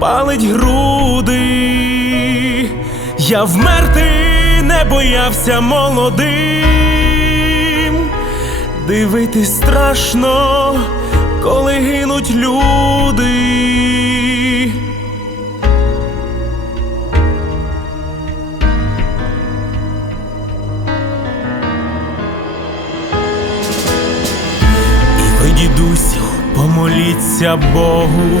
палить груди. Я вмерти не боявся молодим, дивитись страшно, коли гинуть люди. І дідусю, помоліться Богу.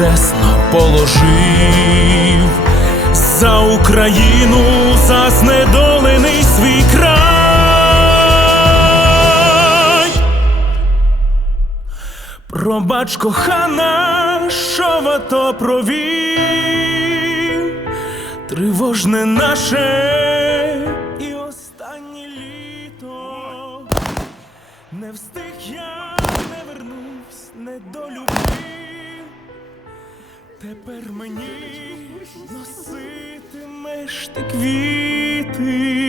чесно положив за Україну, за знедолений свій край. Пробач, кохана, що в ато провів, тривожне наше і останнє літо. Не встиг я, не вернусь, не долюбив. Тепер мені носитимеш ти квіти.